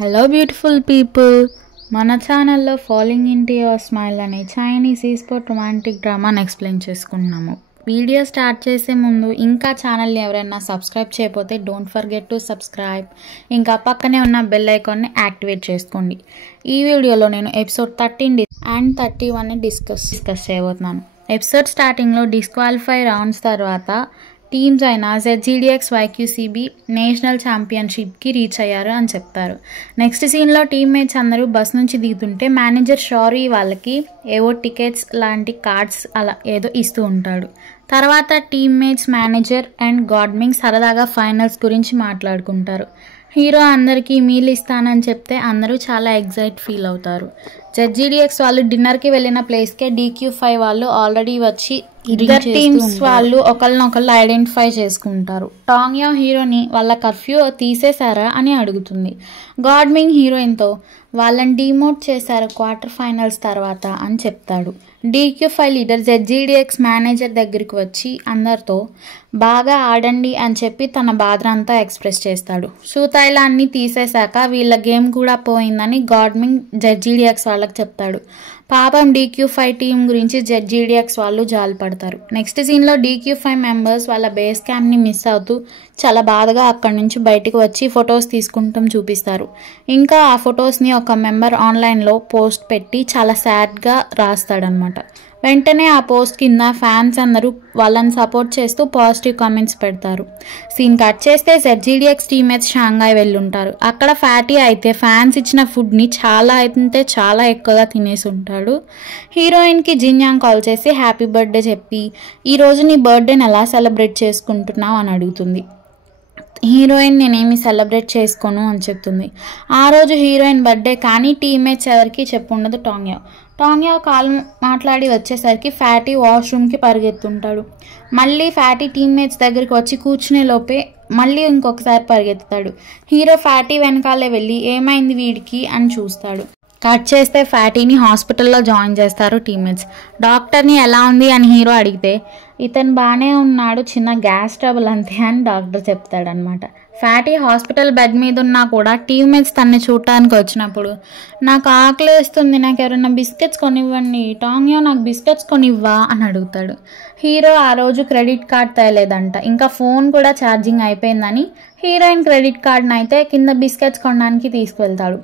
Hello beautiful people, మన ఛానల్లో following into your smile అనే చైనీస్ ఈస్పోర్ట్ రొమాంటిక్ డ్రామాని ఎక్స్ప్లెయిన్ చేసుకున్నాము. వీడియో స్టార్ట్ చేసే ముందు ఇంకా ఛానల్ని ఎవరైనా సబ్స్క్రైబ్ చేయకపోతే డోంట్ ఫర్గెట్ టు సబ్స్క్రైబ్, ఇంకా పక్కనే ఉన్న బెల్ ఐకాన్ని యాక్టివేట్ చేసుకోండి. ఈ వీడియోలో నేను ఎపిసోడ్ 13 అండ్ 31ని డిస్కస్ చేయబోతున్నాను. ఎపిసోడ్ స్టార్టింగ్లో డిస్క్వాలిఫై రౌండ్స్ తర్వాత టీమ్స్ అయిన ZGDX YQCB నేషనల్ ఛాంపియన్షిప్కి రీచ్ అయ్యారు అని చెప్తారు. నెక్స్ట్ సీన్లో టీమ్మేట్స్ అందరూ బస్ నుంచి దిగుతుంటే మేనేజర్ షారీ వాళ్ళకి ఏవో టికెట్స్ లాంటి కార్డ్స్ అలా ఏదో ఇస్తూ ఉంటాడు. తర్వాత టీమ్మేట్స్, మేనేజర్ అండ్ గాడ్మింగ్ సరదాగా ఫైనల్స్ గురించి మాట్లాడుకుంటారు. హీరో అందరికీ మీల్ ఇస్తానని చెప్తే అందరూ చాలా ఎగ్జైట్ ఫీల్ అవుతారు. ZGDX వాళ్ళు డిన్నర్కి వెళ్ళిన ప్లేస్కే DQ5 వాళ్ళు ఆల్రెడీ వచ్చి ఇద్దరు టీమ్స్ వాళ్ళు ఒకళ్ళనొకళ్ళు ఐడెంటిఫై చేసుకుంటారు. టాంగ్యో హీరోని వాళ్ళ కర్ఫ్యూ తీసేశారా అని అడుగుతుంది. గాడ్మింగ్ హీరోయిన్తో వాళ్ళని డిమోట్ చేశారు క్వార్టర్ ఫైనల్స్ తర్వాత అని చెప్తాడు. DQ5 లీడర్ ZGDX మేనేజర్ దగ్గరికి వచ్చి అందరితో బాగా ఆడండి అని చెప్పి తన బాధనంతా ఎక్స్ప్రెస్ చేస్తాడు. సూతైలాన్ని తీసేశాక వీళ్ళ గేమ్ కూడా పోయిందని గాడ్మింగ్ ZGDX వాళ్ళకి చెప్తాడు. పాపం DQ5 టీం గురించి ZGDX వాళ్ళు జాలిపడతారు. నెక్స్ట్ సీన్లో DQ5 మెంబర్స్ వాళ్ళ బేస్ క్యాంప్ని మిస్ అవుతూ చాలా బాధగా అక్కడి నుంచి బయటకు వచ్చి ఫొటోస్ తీసుకుంటాం చూపిస్తారు. ఇంకా ఆ ఫొటోస్ని ఒక మెంబర్ ఆన్లైన్లో పోస్ట్ పెట్టి చాలా సాడ్గా రాస్తాడనమాట. వెంటనే ఆ పోస్ట్ కింద ఫ్యాన్స్ అందరూ వాళ్ళని సపోర్ట్ చేస్తూ పాజిటివ్ కామెంట్స్ పెడతారు. సీన్ కట్ చేస్తే ZGDX టీమ్మేట్స్ షాంఘాయ్ వెళ్ళుంటారు. అక్కడ ఫ్యాటీ అయితే ఫ్యాన్స్ ఇచ్చిన ఫుడ్ని చాలా ఎక్కువగా తినేసి ఉంటాడు. హీరోయిన్కి జిన్యాంగ్ కాల్ చేసి హ్యాపీ బర్త్డే చెప్పి ఈరోజు నీ బర్త్డేని ఎలా సెలబ్రేట్ చేసుకుంటున్నావు అని అడుగుతుంది. హీరోయిన్ నేనేమి సెలబ్రేట్ చేసుకోను అని చెప్తుంది. ఆ రోజు హీరోయిన్ బర్త్డే కానీ టీమ్మేట్స్ ఎవరికి చెప్పుండదు టాంగ్యో కాల్ మాట్లాడి వచ్చేసరికి ఫ్యాటీ వాష్రూమ్కి పరిగెత్తుంటాడు. మళ్ళీ ఫ్యాటీ టీమ్మేట్స్ దగ్గరికి వచ్చి కూర్చునే లోపే మళ్ళీ ఇంకొకసారి పరిగెత్తుతాడు. హీరో ఫ్యాటీ వెనకాలే వెళ్ళి ఏమైంది వీడికి అని చూస్తాడు. కట్ చేస్తే ఫ్యాటీని హాస్పిటల్లో జాయిన్ చేస్తారు టీమ్మేట్స్. డాక్టర్ని ఎలా ఉంది అని హీరో అడిగితే ఇతను బాగానే ఉన్నాడు, చిన్న గ్యాస్ ట్రబుల్ అంతే అని డాక్టర్ చెప్తాడనమాట. ఫ్యాటీ హాస్పిటల్ బెడ్ మీద ఉన్నా కూడా టీమ్మేట్స్ తనని చూడటానికి వచ్చినప్పుడు నాకు ఆకలి వేస్తుంది, నాకు ఎవరైనా బిస్కెట్స్ కొనివ్వండి, టాంగ్యో నాకు బిస్కెట్స్ కొనివ్వా అని అడుగుతాడు. హీరో ఆ రోజు క్రెడిట్ కార్డ్ తేలేదంట, ఇంకా ఫోన్ కూడా ఛార్జింగ్ అయిపోయిందని హీరోయిన్ క్రెడిట్ కార్డ్ని అయితే కింద బిస్కెట్స్ కొనడానికి తీసుకువెళ్తాడు.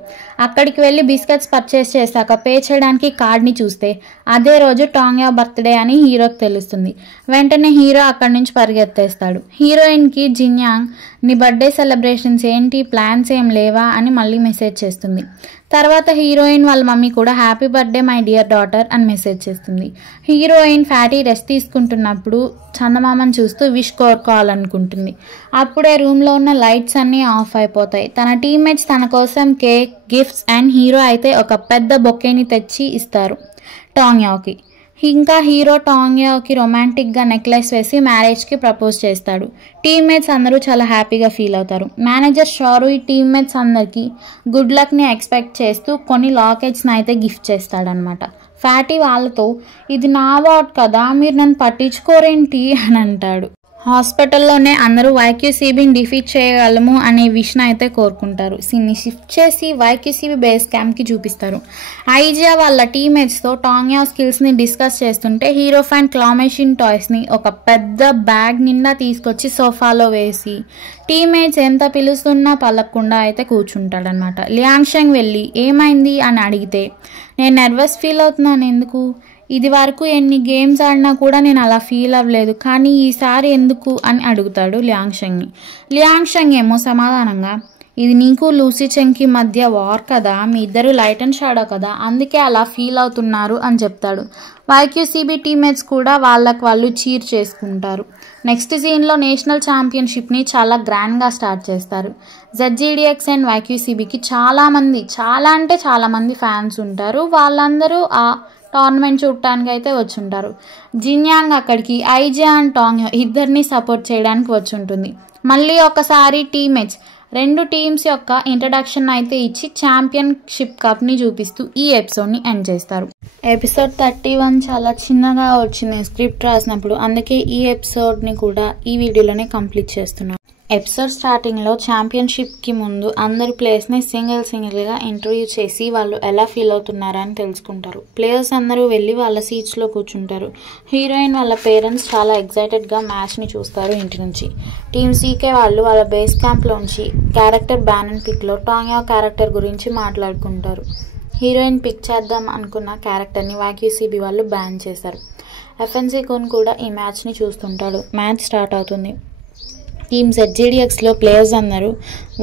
అక్కడికి వెళ్ళి బిస్కెట్స్ పర్చేస్ చేశాక పే చేయడానికి కార్డ్ని చూస్తే అదే రోజు టాంగ్యో బర్త్డే అని హీరోకి తెలుస్తుంది. వెంటనే హీరో అక్కడి నుంచి పరిగెత్తేస్తాడు. హీరోయిన్కి జిన్యాంగ్ నీ బర్త్డే సెలబ్రేషన్స్ ఏంటి, ప్లాన్స్ ఏం లేవా అని మళ్ళీ మెసేజ్ చేస్తుంది. తర్వాత హీరోయిన్ వాళ్ళ మమ్మీ కూడా happy birthday my dear daughter అని మెసేజ్ చేస్తుంది. హీరోయిన్ ఫ్యాటీ రెస్ట్ తీసుకుంటున్నప్పుడు చందమామని చూస్తూ విష్ కోరుకోవాలనుకుంటుంది. అప్పుడే రూమ్లో ఉన్న లైట్స్ అన్నీ ఆఫ్ అయిపోతాయి. తన టీమ్మేట్స్ తన కోసం కేక్, గిఫ్ట్స్ అండ్ హీరో అయితే ఒక పెద్ద బొకేని తెచ్చి ఇస్తారు టాంగ్యోకి. ఇంకా హీరో టాంగ్యోకి రొమాంటిక్గా నెక్లెస్ వేసి మ్యారేజ్కి ప్రపోజ్ చేస్తాడు. టీమ్మేట్స్ అందరూ చాలా హ్యాపీగా ఫీల్ అవుతారు. మేనేజర్ షారు ఈ టీమ్మేట్స్ అందరికీ గుడ్ లక్ని ఎక్స్పెక్ట్ చేస్తూ కొన్ని లాకెట్స్ని అయితే గిఫ్ట్ చేస్తాడనమాట. ఫ్యాటీ వాళ్ళతో ఇది నా వాట్ కదా, మీరు నన్ను పట్టించుకోరేంటి అని అంటాడు. హాస్పిటల్లోనే అందరూ YQCBని డిఫీట్ చేయగలము అనే విషయం అయితే కోరుకుంటారు. సీన్ని షిఫ్ట్ చేసి YQCB బేస్ క్యాంప్కి చూపిస్తారు. ఐజియా వాళ్ళ టీమ్మేట్స్తో టాంగ్యో స్కిల్స్ని డిస్కస్ చేస్తుంటే హీరో ఫ్యాన్ క్లామేషన్ టాయ్స్ని ఒక పెద్ద బ్యాగ్ నిండా తీసుకొచ్చి సోఫాలో వేసి టీమ్మేట్స్ ఎంత పిలుస్తున్నా పలకకుండా అయితే కూర్చుంటాడనమాట. లియాంగ్షంగ్ వెళ్ళి ఏమైంది అని అడిగితే నేను నర్వస్ ఫీల్ అవుతున్నాను, ఎందుకు, ఇది వరకు ఎన్ని గేమ్స్ ఆడినా కూడా నేను అలా ఫీల్ అవ్వలేదు, కానీ ఈసారి ఎందుకు అని అడుగుతాడు లియాంగ్షంగ్ని. లియాంగ్షంగ్ ఏమో సమాధానంగా ఇది నీకు లూసీ చెంగ్కి మధ్య వార్ కదా, మీ ఇద్దరు లైట్ అండ్ షాడో కదా, అందుకే అలా ఫీల్ అవుతున్నారు అని చెప్తాడు. YQCB టీమ్మేట్స్ కూడా వాళ్ళకు వాళ్ళు చీర్ చేసుకుంటారు. నెక్స్ట్ సీన్లో నేషనల్ ఛాంపియన్షిప్ని చాలా గ్రాండ్గా స్టార్ట్ చేస్తారు. ZGDX అండ్ YQCBకి చాలా మంది ఫ్యాన్స్ ఉంటారు. వాళ్ళందరూ ఆ టోర్నమెంట్ చూడటానికి అయితే వచ్చి ఉంటారు. జిన్యాంగ్ అక్కడికి ఐజియా అండ్ టాంగ్యో ఇద్దరిని సపోర్ట్ చేయడానికి వచ్చి ఉంటుంది. మళ్ళీ ఒకసారి టీమ్మేట్స్ రెండు టీమ్స్ యొక్క ఇంట్రడక్షన్ అయితే ఇచ్చి ఛాంపియన్షిప్ కప్ని చూపిస్తూ ఈ ఎపిసోడ్ని ఎండ్ చేస్తారు. ఎపిసోడ్ 31 చాలా చిన్నగా వచ్చింది స్క్రిప్ట్ రాసినప్పుడు, అందుకే ఈ ఎపిసోడ్ని కూడా ఈ వీడియోలోనే కంప్లీట్ చేస్తున్నాను. ఎపిసోడ్ స్టార్టింగ్లో ఛాంపియన్షిప్కి ముందు అందరి ప్లేయర్స్ని సింగిల్గా ఇంటర్వ్యూ చేసి వాళ్ళు ఎలా ఫీల్ అవుతున్నారని తెలుసుకుంటారు. ప్లేయర్స్ అందరూ వెళ్ళి వాళ్ళ సీట్స్లో కూర్చుంటారు. హీరోయిన్ వాళ్ళ పేరెంట్స్ చాలా ఎగ్జైటెడ్గా మ్యాచ్ని చూస్తారు ఇంటి నుంచి. టీమ్ సీకే వాళ్ళు వాళ్ళ బేస్ క్యాంప్లోంచి క్యారెక్టర్ బ్యాన్ అండ్ పిక్లో టాంగ్యా క్యారెక్టర్ గురించి మాట్లాడుకుంటారు. హీరోయిన్ పిక్ చేద్దాం అనుకున్న క్యారెక్టర్ని YQCB వాళ్ళు బ్యాన్ చేశారు. FNC కోన్ కూడా ఈ మ్యాచ్ని చూస్తుంటాడు. మ్యాచ్ స్టార్ట్ అవుతుంది. టీమ్ ZGDXలో ప్లేయర్స్ అందరూ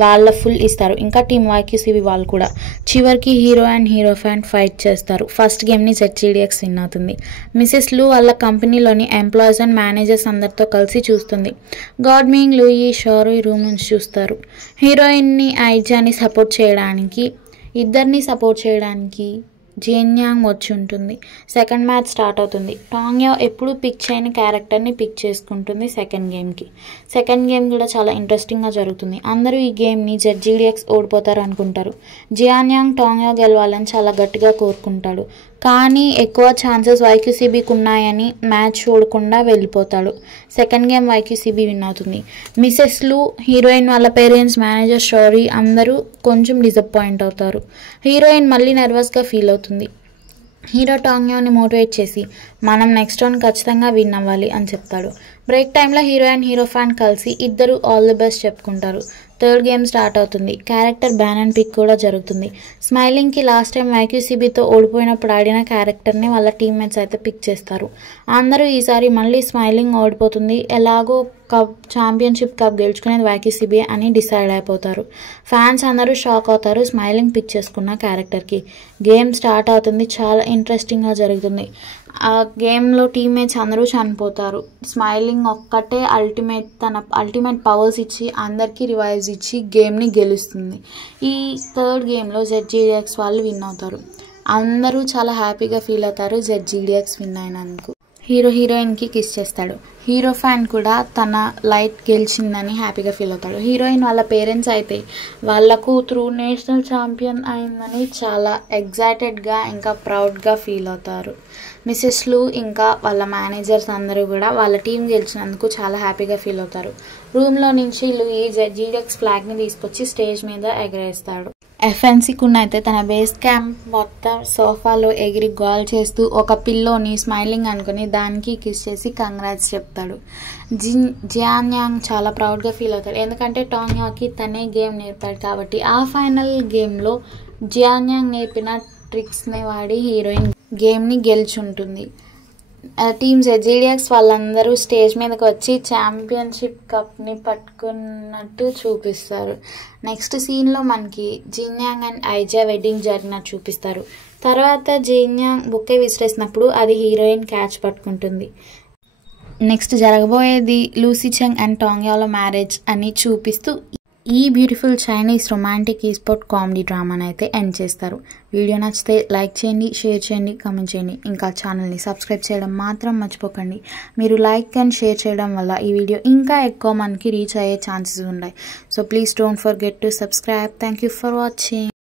వాళ్ళ ఫుల్ ఇస్తారు. ఇంకా టీమ్ YQCB వాళ్ళు కూడా. చివరికి hero and hero fan fight చేస్తారు. ఫస్ట్ గేమ్ని ZGDX విన్ అవుతుంది. మిసెస్ లూ వాళ్ళ కంపెనీలోని ఎంప్లాయీస్ అండ్ మేనేజర్స్ అందరితో కలిసి చూస్తుంది. గాడ్మింగ్ లూయి షారీ రూమ్ నుంచి చూస్తారు. హీరోయిన్ని ఐజాని ఇద్దరిని సపోర్ట్ చేయడానికి జిన్యాంగ్ వచ్చి ఉంటుంది. సెకండ్ మ్యాచ్ స్టార్ట్ అవుతుంది. టాంగ్యా ఎప్పుడు పిక్ చేయని క్యారెక్టర్ని పిక్ చేసుకుంటుంది సెకండ్ గేమ్కి. సెకండ్ గేమ్ కూడా చాలా ఇంట్రెస్టింగ్గా జరుగుతుంది. అందరూ ఈ గేమ్ని ZGDX ఓడిపోతారు అనుకుంటారు. జిన్యాంగ్ టాంగ్యా గెలవాలని చాలా గట్టిగా కోరుకుంటాడు. కానీ ఎక్కువ ఛాన్సెస్ YQCBకి ఉన్నాయని మ్యాచ్ చూడకుండా వెళ్ళిపోతాడు. సెకండ్ గేమ్ YQCB విన్ అవుతుంది. మిసెస్ లూ, హీరోయిన్ వాళ్ళ పేరెంట్స్, మేనేజర్ షారీ అందరూ కొంచెం డిసప్పాయింట్ అవుతారు. హీరోయిన్ మళ్ళీ నర్వస్గా ఫీల్ అవుతుంది. హీరో టాంగ్యాని మోటివేట్ చేసి మనం నెక్స్ట్ రౌండ్ ఖచ్చితంగా విన్ అవ్వాలి అని చెప్తాడు. బ్రేక్ టైంలో హీరో అండ్ హీరో ఫ్యాన్ కలిసి ఇద్దరు ఆల్ ది బెస్ట్ చెప్పుకుంటారు. థర్డ్ గేమ్ స్టార్ట్ అవుతుంది. క్యారెక్టర్ బ్యాన్ అండ్ పిక్ కూడా జరుగుతుంది. స్మైలింగ్కి లాస్ట్ టైం YQCBతో ఓడిపోయినప్పుడు ఆడిన క్యారెక్టర్ని వాళ్ళ టీమ్మేట్స్ అయితే పిక్ చేస్తారు. అందరూ ఈసారి మళ్ళీ స్మైలింగ్ ఓడిపోతుంది, ఎలాగో ఛాంపియన్షిప్ కప్ గెలుచుకునేది YQCB అని డిసైడ్ అయిపోతారు. ఫ్యాన్స్ అందరూ షాక్ అవుతారు స్మైలింగ్ పిక్ చేసుకున్న క్యారెక్టర్కి. గేమ్ స్టార్ట్ అవుతుంది. చాలా ఇంట్రెస్టింగ్గా జరుగుతుంది. ఆ గేమ్లో టీమ్మేట్స్ అందరూ చనిపోతారు. స్మైలింగ్ ఒక్కటే తన అల్టిమేట్ పవర్స్ ఇచ్చి అందరికీ రివైవ్స్ ఇచ్చి గేమ్ని గెలుస్తుంది. ఈ థర్డ్ గేమ్లో ZGDX వాళ్ళు విన్ అవుతారు. అందరూ చాలా హ్యాపీగా ఫీల్ అవుతారు ZGDX విన్ అయినందుకు. హీరోయిన్కి కిస్ చేస్తాడు. హీరో ఫ్యాన్ కూడా తన లైట్ గెలిచిందని హ్యాపీగా ఫీల్ అవుతాడు. హీరోయిన్ వాళ్ళ పేరెంట్స్ అయితే వాళ్ళ కూతురు నేషనల్ ఛాంపియన్ అయిందని చాలా ఎగ్జైటెడ్గా ఇంకా ప్రౌడ్గా ఫీల్ అవుతారు. మిసెస్ లూ ఇంకా వాళ్ళ మేనేజర్స్ అందరూ కూడా వాళ్ళ టీం గెలిచినందుకు చాలా హ్యాపీగా ఫీల్ అవుతారు. రూమ్లో నుంచి లూయి ZGDX ఫ్లాగ్ని తీసుకొచ్చి స్టేజ్ మీద ఎగరేస్తాడు. FNC కున్న అయితే తన బేస్ క్యాంప్ మొత్తం సోఫాలో ఎగిరి గోల్ చేస్తూ ఒక పిల్లోని స్మైలింగ్ అనుకుని దానికి కిస్ చేసి కంగ్రాట్స్ చెప్తాడు. జిన్యాంగ్ చాలా ప్రౌడ్గా ఫీల్ అవుతాడు. ఎందుకంటే టాంగ్యాకి తనే గేమ్ నేర్పాడు కాబట్టి. ఆ ఫైనల్ గేమ్లో జిన్యాంగ్ నేర్పిన ట్రిక్స్ని వాడి హీరోయిన్ గేమ్ని గెలుచుంటుంది. టీమ్ ZGDX వాళ్ళందరూ స్టేజ్ మీదకి వచ్చి ఛాంపియన్షిప్ కప్ని పట్టుకున్నట్టు చూపిస్తారు. నెక్స్ట్ సీన్లో మనకి జిన్యాంగ్ అండ్ ఐజా వెడ్డింగ్ జరిగినట్టు చూపిస్తారు. తర్వాత జిన్యాంగ్ బుక్కే విసిరేసినప్పుడు అది హీరోయిన్ క్యాచ్ పట్టుకుంటుంది. నెక్స్ట్ జరగబోయేది లూసీ చెంగ్ అండ్ టాంగ్యాలో మ్యారేజ్ అని చూపిస్తూ ఈ బ్యూటిఫుల్ చైనీస్ రొమాంటిక్ ఈస్పోర్ట్ కామెడీ డ్రామాని అయితే ఎండ్ చేస్తారు. వీడియో నచ్చితే లైక్ చేయండి, షేర్ చేయండి, కామెంట్ చేయండి. ఇంకా ఛానల్ని సబ్స్క్రైబ్ చేయడం మాత్రం మర్చిపోకండి. మీరు లైక్ అండ్ షేర్ చేయడం వల్ల ఈ వీడియో ఇంకా ఎక్కువ మనకి రీచ్ అయ్యే ఛాన్సెస్ ఉన్నాయి. So please don't forget to subscribe. Thank you for watching.